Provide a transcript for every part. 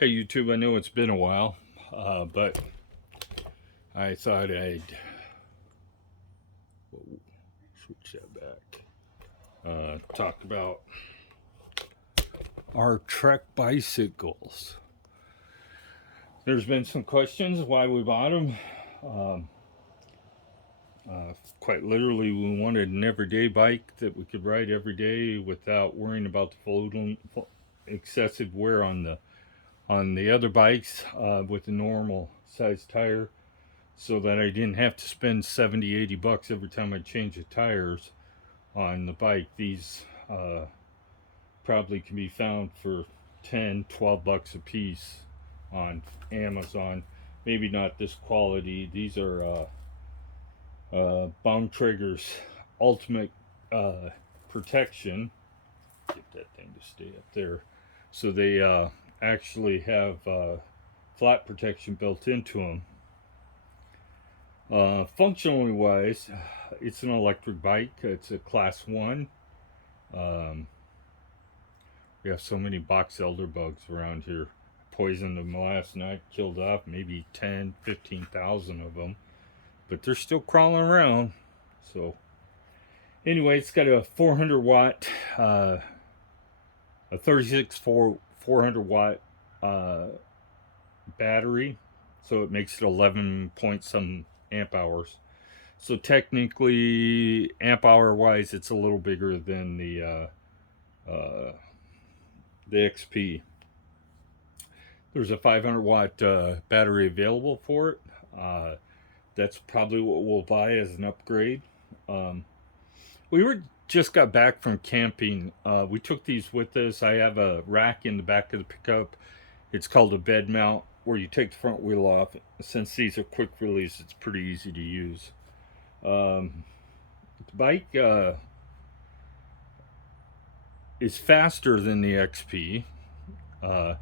Hey YouTube, I know it's been a while, but I thought I'd switch that back. Talk about our Trek bicycles. There's been some questions why we bought them. Um, Quite literally, we wanted an everyday bike that we could ride every day without worrying about the excessive wear on the other bikes with a normal size tire, so that I didn't have to spend 70, $80 every time I change the tires on the bike. These probably can be found for 10, $12 a piece on Amazon. Maybe not this quality. These are Baum Triggers Ultimate Protection. Get that thing to stay up there. So they actually have flat protection built into them. Functionally wise, it's an electric bike. It's a class 1. Um, we have so many box elder bugs around here. Poisoned them last night, killed off maybe 10, 15,000 of them. But they're still crawling around. So, anyway, it's got a 400 watt, a 400 watt battery. So it makes it 11 point some amp hours. So technically, amp hour wise, it's a little bigger than the XP. There's a 500 watt battery available for it. That's probably what we'll buy as an upgrade. Um, we were just got back from camping. We took these with us. I have a rack in the back of the pickup. It's called a bed mount, where you take the front wheel off. Since these are quick release, it's pretty easy to use. The bike is faster than the XP, uh,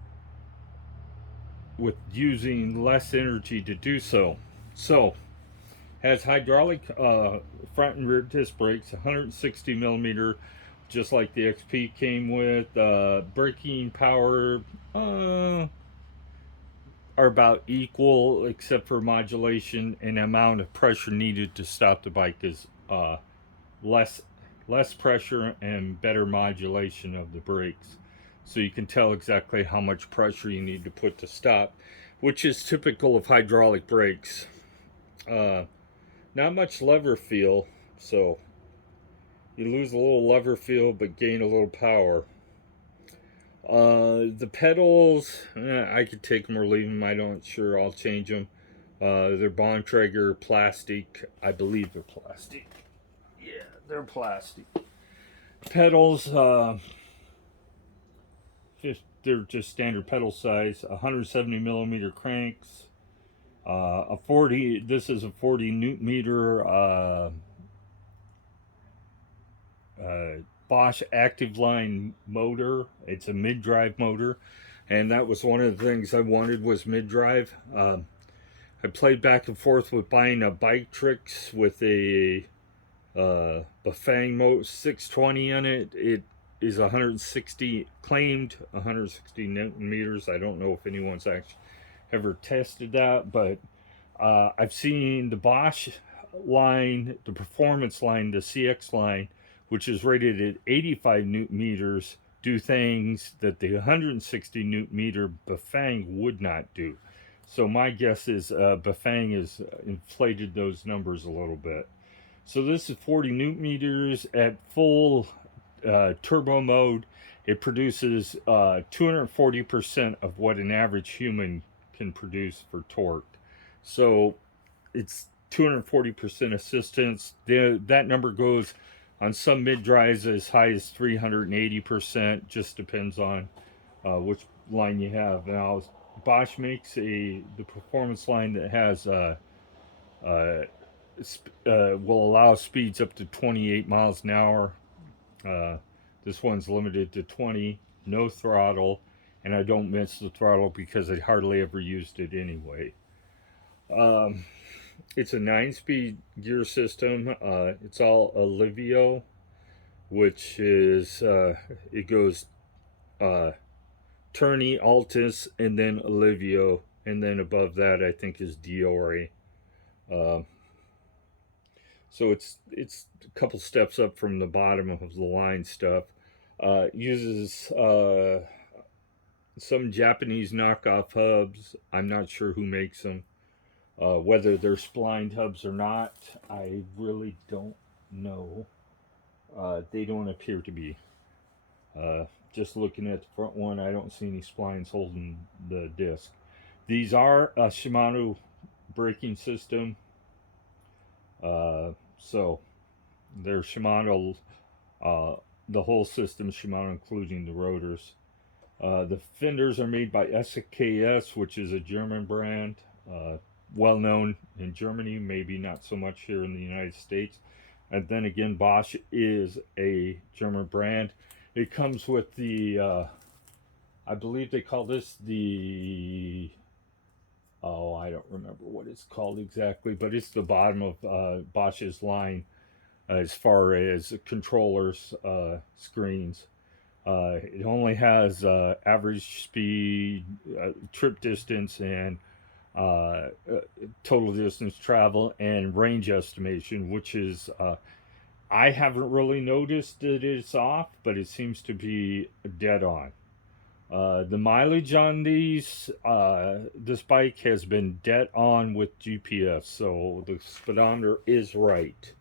with using less energy to do so. So, has hydraulic front and rear disc brakes, 160 millimeter, just like the XP came with. Braking power are about equal, except for modulation, and amount of pressure needed to stop the bike is less less pressure and better modulation of the brakes. So you can tell exactly how much pressure you need to put to stop, which is typical of hydraulic brakes. Uh, Not much lever feel, so you lose a little lever feel but gain a little power. The pedals, I could take them or leave them. I don't sure. I'll change them. They're Bontrager plastic. I believe they're plastic. Yeah, they're plastic. Pedals, they're just standard pedal size. 170 millimeter cranks. A 40. This is a 40 newton meter Bosch Active Line motor. It's a mid-drive motor, and that was one of the things I wanted was mid-drive. I played back and forth with buying a Bike Tricks with a Bafang 620 in it. It is 160 claimed 160 newton meters. I don't know if anyone's actually ever tested that, but I've seen the Bosch line, the performance line, the CX line, which is rated at 85 newton meters, do things that the 160 newton meter Bafang would not do. So my guess is Bafang has inflated those numbers a little bit. So this is 40 newton meters at full turbo mode. It produces 240% of what an average human can produce for torque. So it's 240% assistance. That number goes on some mid drives as high as 380%. Just depends on which line you have. Now Bosch makes the performance line that has will allow speeds up to 28 miles an hour. This one's limited to 20, no throttle, and I don't miss the throttle because I hardly ever used it anyway. It's a 9-speed gear system. It's all Alivio, which is it goes Nocturni, Altus, and then Olivio, and then above that I think is Diore. Uh, so it's a couple steps up from the bottom of the line stuff. Uses some Japanese knockoff hubs. I'm not sure who makes them. Whether they're splined hubs or not, I really don't know. They don't appear to be. Just looking at the front one, I don't see any splines holding the disc. These are a Shimano braking system. So they're Shimano, the whole system Shimano, including the rotors. The fenders are made by SKS, which is a German brand, well known in Germany, maybe not so much here in the United States. And then again, Bosch is a German brand. It comes with the, I believe they call this the, oh, I don't remember what it's called exactly, but it's the bottom of Bosch's line as far as controllers, screens. It only has average speed, trip distance, and total distance travel and range estimation, which is, I haven't really noticed that it's off, but it seems to be dead on. The mileage on these, this bike has been dead on with GPS, so the speedometer is right.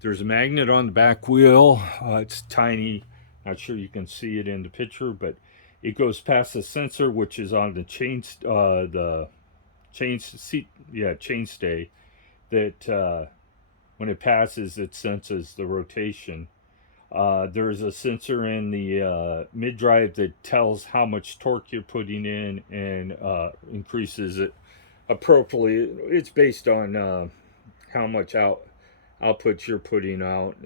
There's a magnet on the back wheel. It's tiny. Not sure you can see it in the picture, but it goes past the sensor, which is on the chainstay. That when it passes, it senses the rotation. There's a sensor in the mid-drive that tells how much torque you're putting in and increases it appropriately. It's based on how much output you're putting out.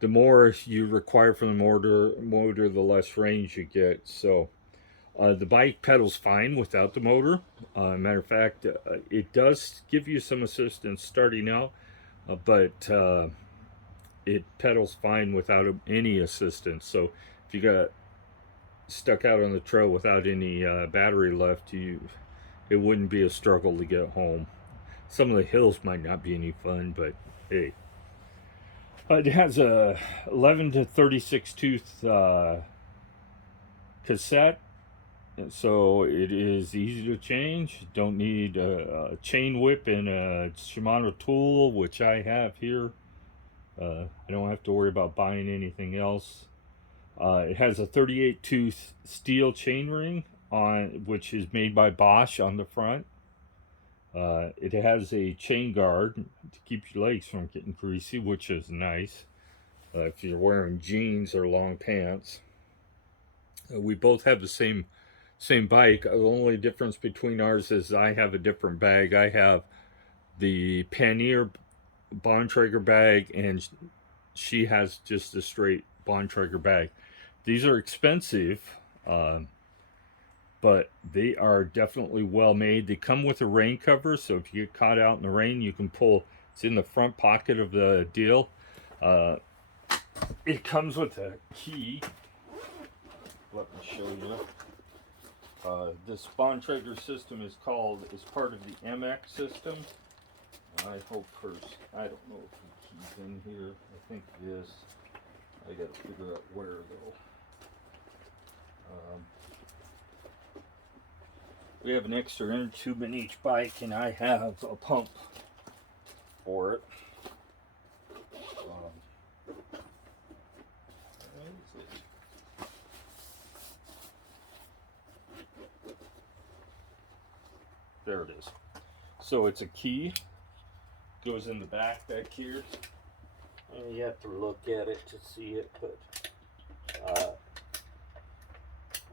The more you require from the motor, the less range you get. So the bike pedals fine without the motor. Matter of fact, it does give you some assistance starting out, but it pedals fine without any assistance. So if you got stuck out on the trail without any battery left, it wouldn't be a struggle to get home. Some of the hills might not be any fun, but hey. It has a 11 to 36 tooth cassette, so it is easy to change. Don't need a chain whip and a Shimano tool, which I have here. I don't have to worry about buying anything else. It has a 38 tooth steel chain ring on, which is made by Bosch on the front. It has a chain guard to keep your legs from getting greasy, which is nice if you're wearing jeans or long pants. We both have the same bike. The only difference between ours is I have a different bag. I have the Pannier Bontrager bag, and she has just a straight Bontrager bag. These are expensive. But they are definitely well made. They come with a rain cover, so if you get caught out in the rain, you can pull. It's in the front pocket of the deal. It comes with a key. Let me show you. This Bontrager system is part of the MX system. I hope first. I don't know if the key's in here. I think it is. I got to figure out where though. We have an extra inner tube in each bike, and I have a pump for it. There it is. So it's a key. Goes in the back here. And you have to look at it to see it, but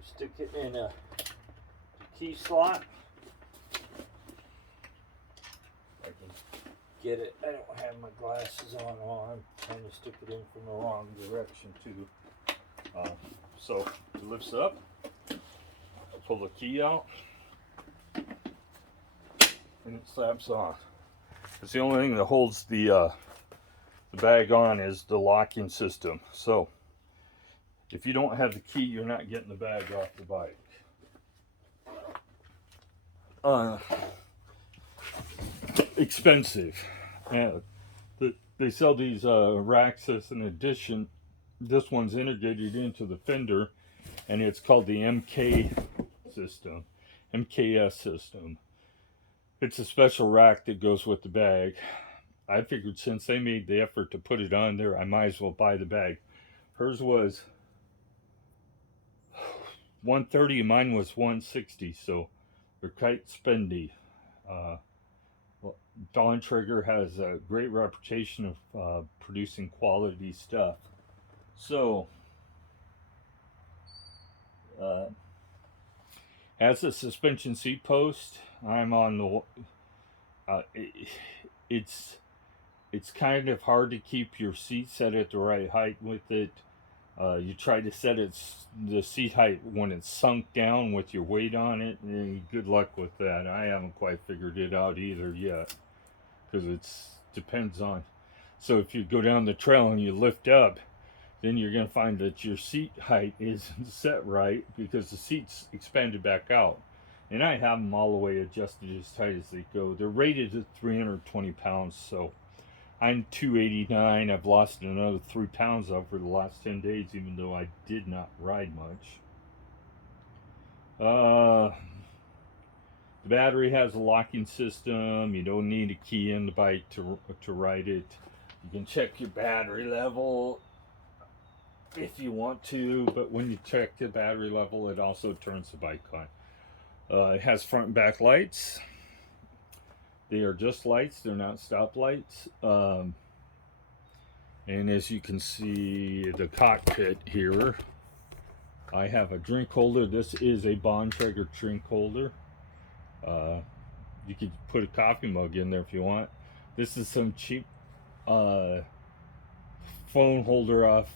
stick it in a key slot. I can get it. I don't have my glasses on while I'm trying to stick it in from the wrong direction too. So it lifts up. I pull the key out, and it slaps on. It's the only thing that holds the bag on is the locking system. So If you don't have the key, you're not getting the bag off the bike. Expensive. Yeah, they sell these racks as an addition. This one's integrated into the fender, and it's called the MKS system. It's a special rack that goes with the bag. I figured since they made the effort to put it on there, I might as well buy the bag. Hers was $130 and mine was $160, so they're quite spendy. Dawn Trigger has a great reputation of producing quality stuff. So, as a suspension seat post, I'm on the. It's kind of hard to keep your seat set at the right height with it. You try to set the seat height when it's sunk down with your weight on it, and good luck with that. I haven't quite figured it out either yet, because it depends on. So if you go down the trail and you lift up, then you're going to find that your seat height isn't set right because the seat's expanded back out. And I have them all the way adjusted as tight as they go. They're rated at 320 pounds, so I'm 289. I've lost another 3 pounds over the last 10 days, even though I did not ride much. The battery has a locking system. You don't need a key in the bike to ride it. You can check your battery level if you want to, but when you check the battery level, it also turns the bike on. It has front and back lights. They are just lights, they're not stop lights. And as you can see, the cockpit here, I have a drink holder. This is a Bontrager drink holder. You could put a coffee mug in there if you want. This is some cheap phone holder off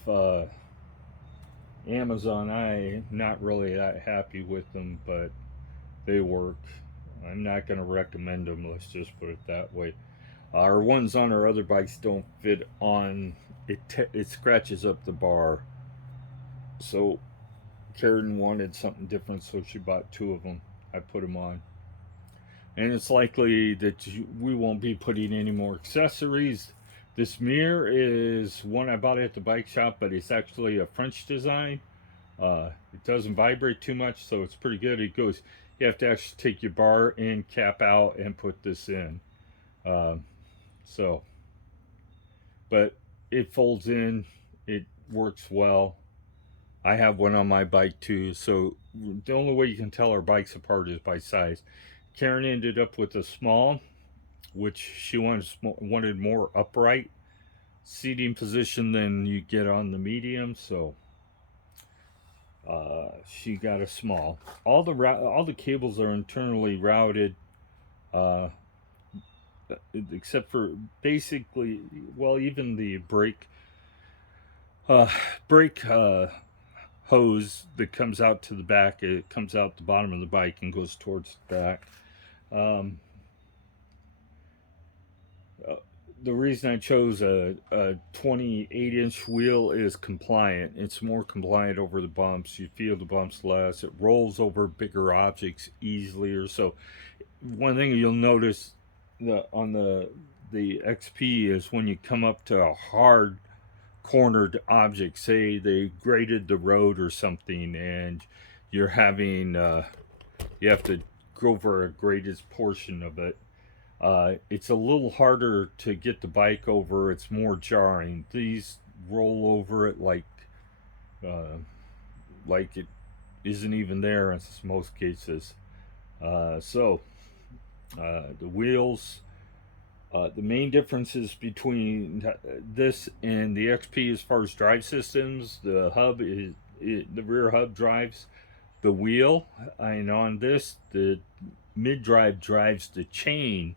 Amazon. I'm not really that happy with them, but they work. I'm not going to recommend them, let's just put it that way. Our ones on our other bikes don't fit on, it scratches up the bar. So Karen wanted something different, so she bought 2 of them. I put them on. And it's likely that we won't be putting any more accessories. This mirror is one I bought at the bike shop, but it's actually a French design. It doesn't vibrate too much, so it's pretty good. It goes, you have to actually take your bar and cap out and put this in. But it folds in, it works well. I have one on my bike too, so the only way you can tell our bikes apart is by size. Karen ended up with a small, which she wanted more upright seating position than you get on the medium, so she got a small. All the cables are internally routed, except for basically, well, even the brake hose that comes out to the back. It comes out the bottom of the bike and goes towards the back. The reason I chose a 28-inch wheel is compliant. It's more compliant over the bumps. You feel the bumps less. It rolls over bigger objects easier. So one thing you'll notice on the XP is when you come up to a hard cornered object, say they graded the road or something, and you're having you have to go over a graded portion of it. It's a little harder to get the bike over. It's more jarring. These roll over it like it isn't even there in most cases. The wheels, the main differences between this and the XP as far as drive systems, the hub the rear hub drives the wheel, and on this the mid drive drives the chain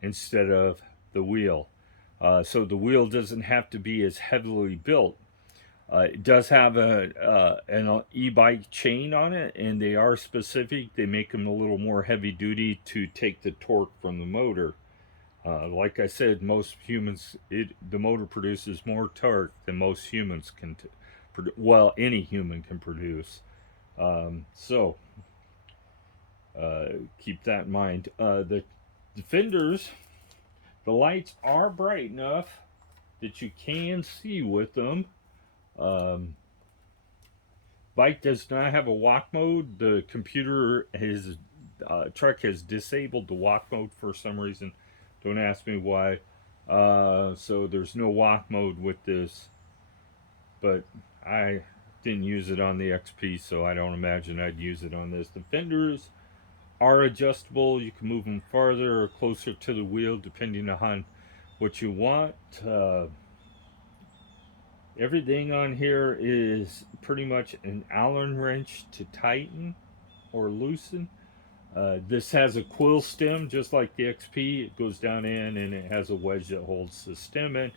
instead of the wheel. So the wheel doesn't have to be as heavily built. It does have an e-bike chain on it, and they are specific. They make them a little more heavy duty to take the torque from the motor. Like I said, most humans, the motor produces more torque than most humans can well, any human can produce. So keep that in mind. The fenders, the lights are bright enough that you can see with them. Um, Bike does not have a walk mode. The computer, his truck has disabled the walk mode for some reason. Don't ask me why. So there's no walk mode with this, but I didn't use it on the XP, so I don't imagine I'd use it on this. The fenders are adjustable. You can move them farther or closer to the wheel depending on what you want. Everything on here is pretty much an Allen wrench to tighten or loosen. This has a quill stem just like the XP. It goes down in and it has a wedge that holds the stem in.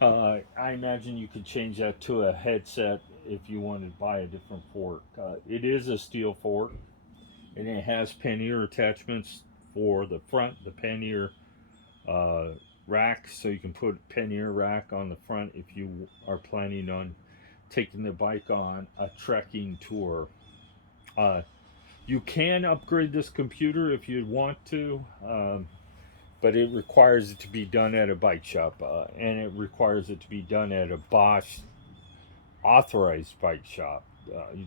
I imagine you could change that to a headset if you wanted to buy a different fork. It is a steel fork and it has pannier attachments for the front, the pannier rack, so you can put pannier rack on the front if you are planning on taking the bike on a trekking tour. You can upgrade this computer if you want to, but it requires it to be done at a bike shop, and it requires it to be done at a Bosch authorized bike shop.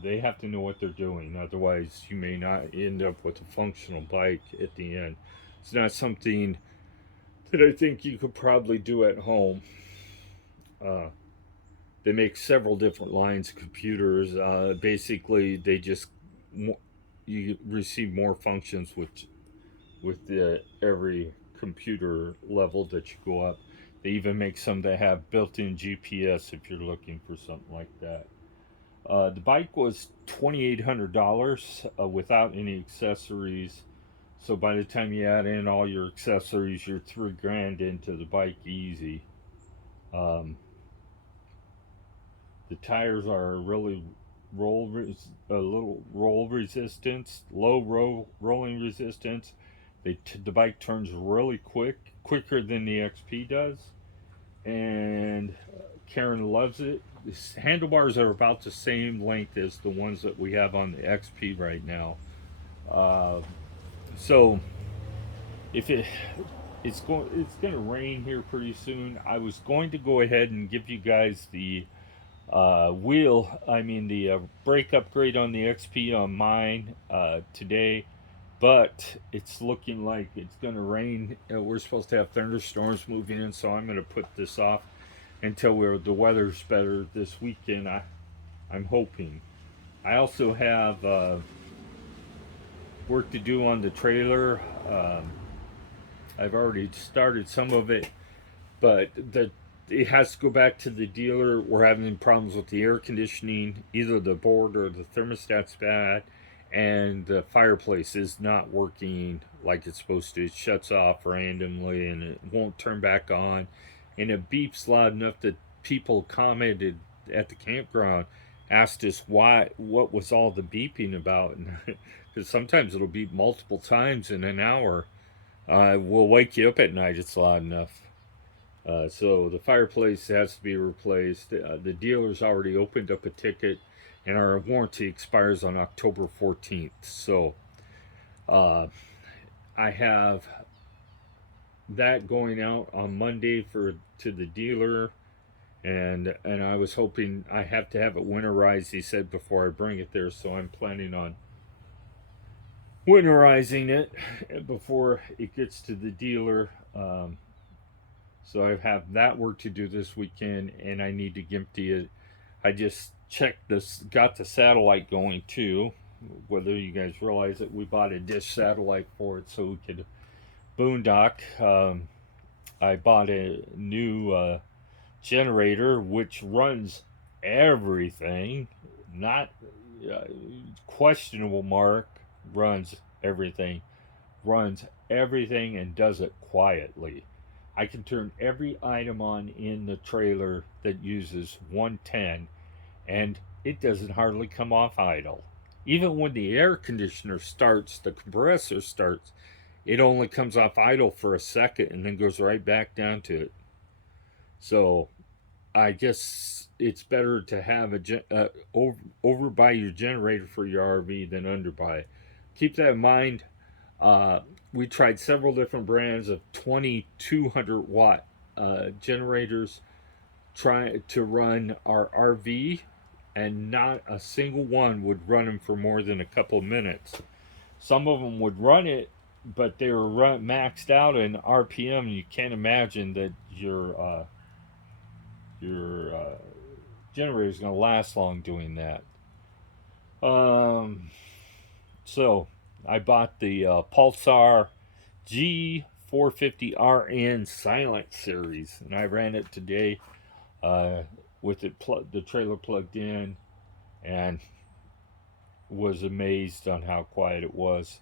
They have to know what they're doing, otherwise you may not end up with a functional bike at the end. It's not something that I think you could probably do at home. They make several different lines of computers. Basically, they just you receive more functions with every computer level that you go up. They even make some that have built-in GPS if you're looking for something like that. The bike was $2,800 without any accessories. So by the time you add in all your accessories, you're $3,000 into the bike easy. The tires are really a little roll resistance, low rolling resistance. The bike turns really quicker than the XP does, and Karen loves it. The handlebars are about the same length as the ones that we have on the XP right now. So if it's going to rain here pretty soon. I was going to go ahead and give you guys the the brake upgrade on the XP on mine today, but it's looking like it's going to rain. We're supposed to have thunderstorms moving in, so I'm going to put this off until the weather's better this weekend. I'm hoping. I also have work to do on the trailer. I've already started some of it, but it has to go back to the dealer. We're having problems with the air conditioning. Either the board or the thermostat's bad, and the fireplace is not working like it's supposed to. It shuts off randomly and it won't turn back on, and it beeps loud enough that people commented at the campground, asked us what was all the beeping about, because sometimes it'll beep multiple times in an hour. Will wake you up at night. It's loud enough. So the fireplace has to be replaced. The dealer's already opened up a ticket, and our warranty expires on October 14th. So I have that going out on Monday to the dealer, and I was hoping I have to have it winterized, he said, before I bring it there. So I'm planning on winterizing it before it gets to the dealer. So I have that work to do this weekend, and I need to empty it. I just got the satellite going too. Whether you guys realize it, we bought a dish satellite for it so we could boondock. I bought a new generator which runs everything. Not questionable mark. Runs everything and does it quietly. I can turn every item on in the trailer that uses 110, and it doesn't hardly come off idle. Even when the air conditioner starts, the compressor starts, it only comes off idle for a second and then goes right back down to it. So I guess it's better to have over buy your generator for your RV than under buy. Keep that in mind. Uh, we tried several different brands of 2200 watt generators trying to run our RV, and not a single one would run them for more than a couple of minutes. Some of them would run it, but they were maxed out in RPM. You can't imagine that your generator is going to last long doing that. Um, so I bought the Pulsar G450RN Silent Series, and I ran it today uh, with the trailer plugged in, and was amazed on how quiet it was.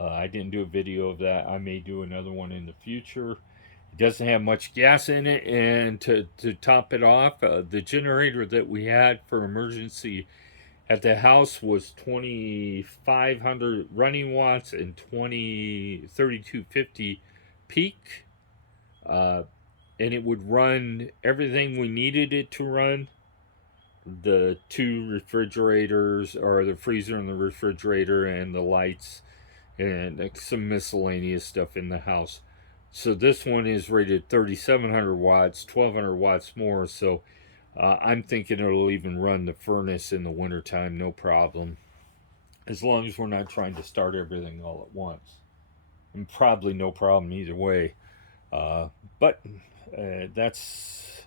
I didn't do a video of that. I may do another one in the future. It doesn't have much gas in it, and to top it off, the generator that we had for emergency at the house was 2500 running watts and 3250 peak, uh, and it would run everything we needed it to run. The two refrigerators, or the freezer and the refrigerator, and the lights, and like some miscellaneous stuff in the house. So this one is rated 3700 watts, 1200 watts more. So I'm thinking it'll even run the furnace in the wintertime, no problem. As long as we're not trying to start everything all at once. And probably no problem either way. But that's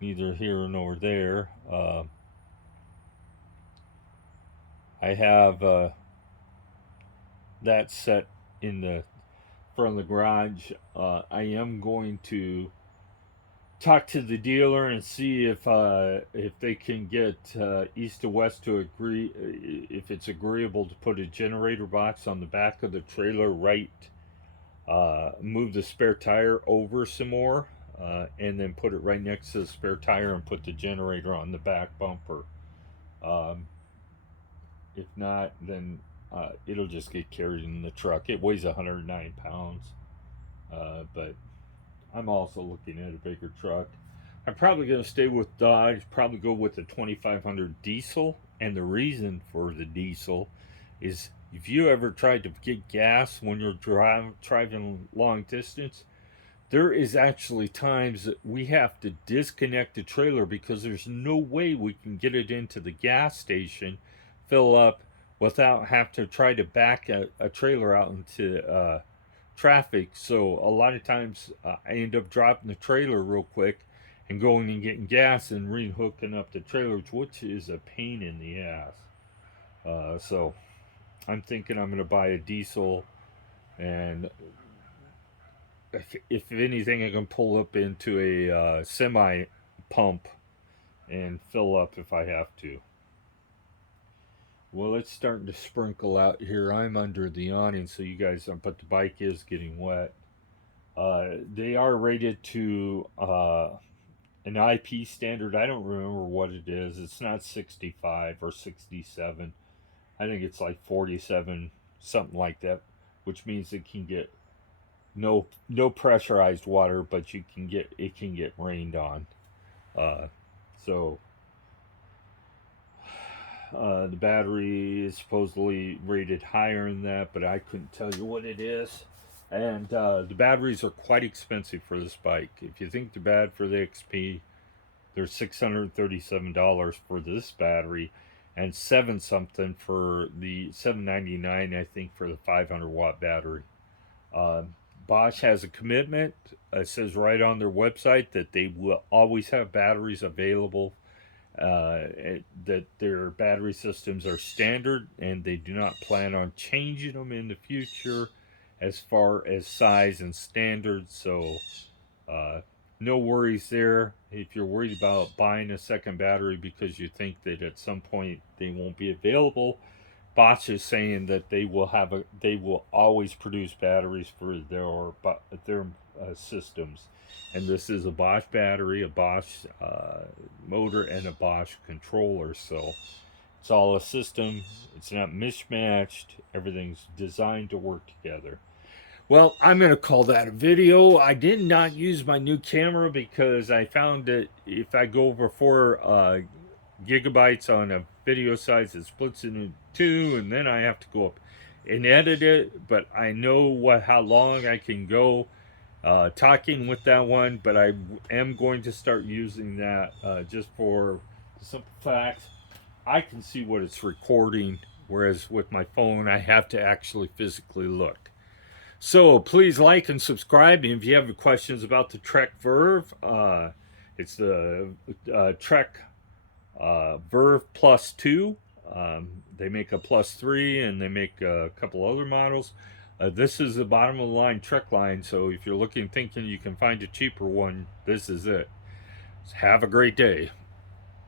neither here nor there. I have that set in the front of the garage. I am going to talk to the dealer and see if they can get East to West to agree, if it's agreeable to put a generator box on the back of the trailer, right? Move the spare tire over some more, and then put it right next to the spare tire and put the generator on the back bumper. Um, if not, then it'll just get carried in the truck. It weighs 109 pounds, but I'm also looking at a bigger truck. I'm probably going to stay with Dodge, probably go with the 2500 diesel. And the reason for the diesel is, if you ever tried to get gas when you're driving long distance, there is actually times that we have to disconnect the trailer because there's no way we can get it into the gas station, fill up, without have to try to back a trailer out into traffic. So a lot of times I end up dropping the trailer real quick and going and getting gas and re-hooking up the trailers, which is a pain in the ass. So I'm thinking I'm going to buy a diesel, and if anything, I can pull up into a semi pump and fill up if I have to. Well, it's starting to sprinkle out here. I'm under the awning, so you guys, but the bike is getting wet. They are rated to an IP standard. I don't remember what it is. It's not 65 or 67. I think it's like 47, something like that, which means it can get no pressurized water, but it can get rained on. Uh, so the battery is supposedly rated higher than that, but I couldn't tell you what it is. And the batteries are quite expensive for this bike. If you think they're bad for the XP, they're $637 for this battery, and seven something for the $799, I think, for the 500-watt battery. Bosch has a commitment. It says right on their website that they will always have batteries available, that their battery systems are standard, and they do not plan on changing them in the future as far as size and standards. So no worries there. If you're worried about buying a second battery because you think that at some point they won't be available, Bosch is saying that they will always produce batteries for their systems, and this is a Bosch battery, a Bosch motor, and a Bosch controller. So it's all a system. It's not mismatched. Everything's designed to work together. Well, I'm going to call that a video. I did not use my new camera because I found that if I go over 4 gigabytes on a video size, it splits into two, and then I have to go up and edit it. But I know how long I can go talking with that one. But I am going to start using that just for the simple facts. I can see what it's recording, whereas with my phone, I have to actually physically look. So please like and subscribe. And if you have questions about the Trek Verve, it's the Trek Verve Plus 2. They make a Plus 3 and they make a couple other models. This is the bottom of the line Trek line, so if you're looking thinking you can find a cheaper one, this is it. Have a great day.